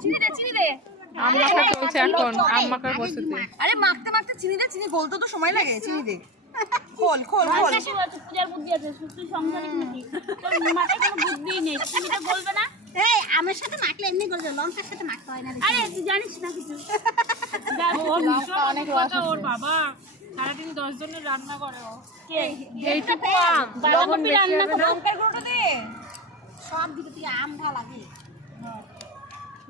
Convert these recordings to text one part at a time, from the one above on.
চিনি দে চিনি দে। আম্মাকা চলছে এখন, আম্মাকার প্রস্তুতি। আরে মাখতে মাখতে চিনি দে, চিনি গলতে তো সময় লাগে, চিনি দে। খোল খোল খোল। পূজার বুদ্ধি আছে, সুস্থ সংসারিক নাকি তোর মাথায় কোনো বুদ্ধি নেই, চিনিটা গলবে না। এই আমের সাথে মাখলে এমনি গলবে, লঙ্কার সাথে মাখতে হয় না। আরে তুই জানিস না কিছু। ওর বাবা সারাদিন 10 জনের রান্না করে ও। এইটুকু আম বাঁধাকপি রান্না করো, লঙ্কার গুঁড়োটা দে। সব দিকে তুই আম ভালো লাগে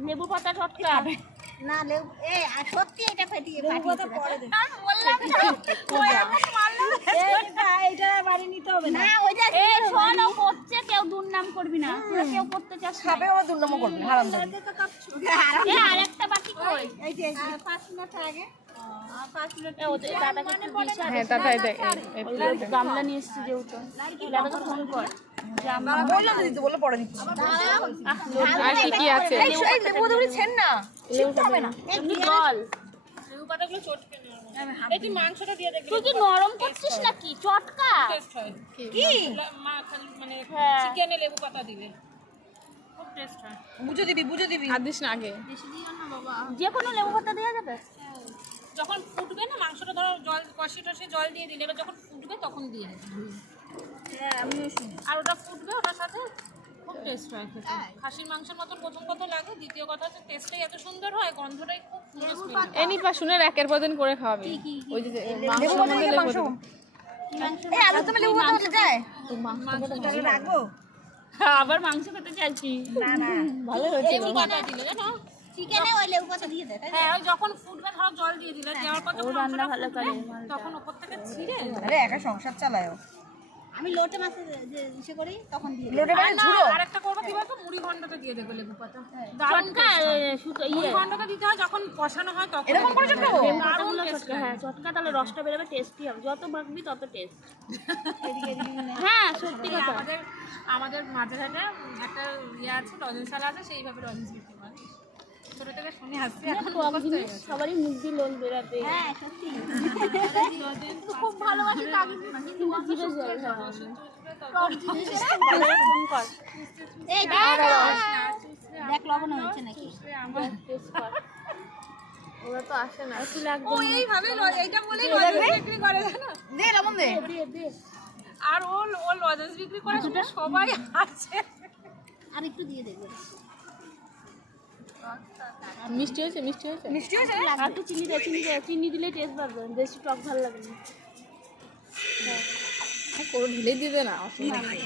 লেবু পাতা টটকা। না লেবু এই আর সত্যি এটা ফেটিয়ে পাঠিয়েছে আমি বললাম তো ওই আমি মারলাম। এইটা বাড়ি নিতে হবে না ওইটা এই শোন, ও করছে, কেউ দুর্নাম করবি না, তোরা কেউ করতে চাস না। খাবে আবার দুর্নামও করবে হারামজাদি। এই আরেকটা বাকি কই? এই যে 5 মিনিট আগে 5 মিনিট এ ওদের দাদাকে একটু দিস। হ্যাঁ দাদা ওই গামলা নিয়ে এসেছি যেহেতু, দাদাকে ফোন কর যে আমরা বললাম তো দিতে, বললে পরে দিচ্ছি। আর কি কি আছে? এই এই লেবু ধরে ছেন না, ছিটতে হবে না। এমনি জল। লেবু পাতাগুলো চটকে নাও। এই তুই মাংসটা দিয়ে দেখবি তুই কি নরম করছিস নাকি? চটকা টেস্ট হয়। কি মানে হ্যাঁ। চিকেনে লেবু পাতা দিলে খুব টেস্ট হয়। বুঝো দিবি, বুঝো দিবি। আর দিস না আগে। যে কোনো লেবু পাতা দেওয়া যাবে? যখন ফুটবে না মাংসটা, ধরো জল কষে টষে জল দিয়ে দিলে, এবার যখন ফুটবে তখন দিয়ে দেবে। হ্যাঁ আমিও শুনি। আর ওটা ফুটবে, ওটার সাথে খুব টেস্ট হয় খেতে। খাসির মাংসের মতন প্রথম কথা লাগে, দ্বিতীয় কথা হচ্ছে টেস্টটাই এত সুন্দর হয়, গন্ধটাই খুব সুন্দর। এনিপা শুনে একের পর দিন করে খাওয়াবি। ওই যে লেবু পাতা দিয়ে মাংস। এই আলু তুমি লেবু পাতা হতে যায়? তাহলে রাখবো আবার মাংস খেতে চাইছি। না না ভালো হয়েছে। লেবু পাতা দিলে জানো? চিকেনে ওই লেবু পাতা দিয়ে দে তাই হ্যাঁ, ওই যখন ফুটবে ধরো জল দিয়ে দিলে, দেওয়ার পর যখন রান্না মাংসটা ভালো করে ফুটবে, তখন ওপর থেকে ছিঁড়ে আরে একা সংসার চালায় ও। আমি লোটে মাছে যে ইসে করি তখন দিয়ে দিই। লোটে মানে ঝুড়ো। আরেকটা করবো কি বলতো, মুড়ি ঘন্টটা দিয়ে দেবে লেবু পাতা। চটকা সুতো মুড়ি ইয়ে ঘন্টটা দিতে হয় যখন কষানো হয় তখন। এরকম করে চটকাবো? লেবু পাতাগুলো চটকা, হ্যাঁ চটকা, তাহলে রসটা বেরোবে, টেস্টি হবে, যত মাখবি তত টেস্ট। হ্যাঁ সত্যি কথা। আমাদের মাঝেরহাটে একটা ইয়ে আছে, লজেন্সালা আছে, সেইভাবে লজেন্স বিক্রি করে। ছোট থেকে শুনে হাসছি, এখন টক জিনিস সবারই মুখ দিয়ে লোল বেরাতে। হ্যাঁ সত্যি খুব ভালোবাসি কাকি, কিন্তু জিভে জল হয়। টক জিনিস ফোন কর, এই দেখ লবণ হয়েছে নাকি টেস্ট কর। ওরা তো আসে না, কি ও লাগবে? এইভাবে এইটা বলেই লজেন্স বিক্রি করে, জানো? দে লবণ দে। দে দে। আর ও লজেন্স বিক্রি করে শুনে সবাই আছে। আর একটু দিয়ে দেখবে মিষ্টি হয়েছে, মিষ্টি হয়েছে। মিষ্টি হয়েছে? আর একটু চিনি দে, চিনি দে, চিনি দিলে টেস্ট বাড়বে, বেশি টক ভালো লাগে না। করে ঢেলে দিয়ে দে না, অসুবিধা নেই।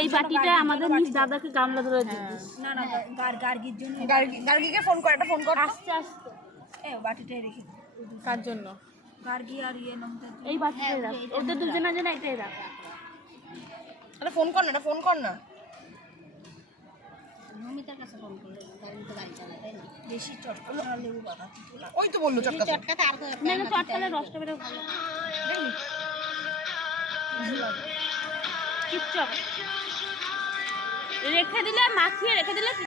এই বাটিটা আমাদের নিজ দাদাকে গামলা ধরে দিচ্ছিস। না না গার্গির জন্য গার্গিকে ফোন কর, একটা ফোন কর। আস্তে আস্তে এই বাটিটাই রেখে দে। কার জন্য? গার্গি আর ইয়ে লঙ্কা এই বাটিটাই রাখ, ওদের দুজনের জন্য এটাই রাখ। আরে ফোন কর না, এটা ফোন কর না। মমিতার কাছে ফোন করে গাড়ি তো গাড়ি চালায় তাই না বেশি চটকা লেবু পাতা ওই তো বললো চটকা। চটকাতে আর না না চটকালে রসটা বেরো। চুপচাপ রেখে দিলে, মাখিয়ে রেখে দিলে